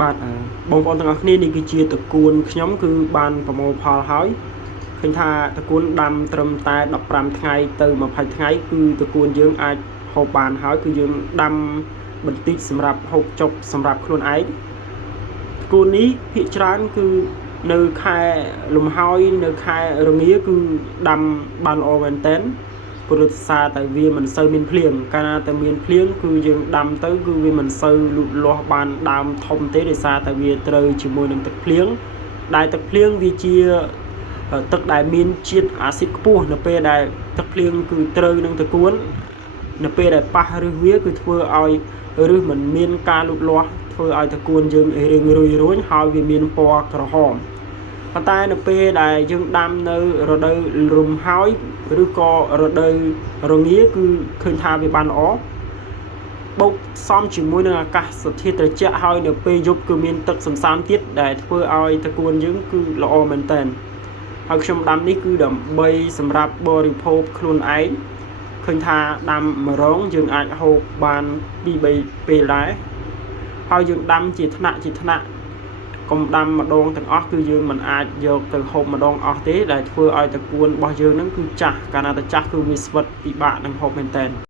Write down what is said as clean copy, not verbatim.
បាទបងប្អូនទាំងអស់គ្នានេះគឺជាតកួនខ្ញុំគឺបានប្រមូលផលហើយឃើញថាតកួនដាំត្រឹមតែ15ថ្ងៃទៅ20ថ្ងៃគឺតកួនយើងអាចហូបបានហើយគឺយើងដាំបន្តិចសម្រាប់ហូបចុកសម្រាប់ខ្លួនឯងតកួននេះភាគច្រើនគឺនៅខែលំហើយនៅខែរងាគឺដាំបានល្អមែនទែនព្រោះសារតែវាមិនសូវមានភ្លៀងកាលណាតែមានភ្លៀងគឺយើងដាំទៅគឺវាមិនសូវលូតលាស់បានដើមធំទេដោយសារតែវាត្រូវជាមួយនឹងទឹកភ្លៀងដែលទឹកភ្លៀងវាជាទឹកដែលមានជាតិអាស៊ីតខ្ពស់នៅពេលដែលទឹកភ្លៀងគឺត្រូវនឹងតកួននៅពេលដែលប៉ះឫសវាគឺធ្វើឲ្យឫសមិនមានការលូតលាស់ធ្វើឲ្យតកួនយើងរៀងរួញហើយវាមានពណ៌ក្រហមប៉ុន្តែនៅពេលដែលយើងដាំនៅរដូវរំហើយឬក៏រដូវរងាគឺឃើញថាវាបានល្អបូកសំជាមួយនឹងអាកាសធាតុត្រជាក់ហើយនៅពេលយប់គឺមានទឹកសន្សើមទៀតដែលធ្វើឲ្យតកួនយើងគឺល្អមែនតើហើយខ្ញុំដាំនេះគឺដើម្បីសម្រាប់បរិភោគខ្លួនឯងឃើញថាដាំ1រងយើងអាចហូបបាន2-3ពេលដែរហើយយើងដាំជាថ្នាក់កុំដាំម្ដងទាំងអស់គឺយើងមិនអាចយកទៅហូបម្ដងអស់ទេដែលធ្វើឲ្យតកួនរបស់យើងហ្នឹងគឺចាស់កាលណាតែចាស់គឺវាស្វិតពិបាកនឹងហូបមែនតើ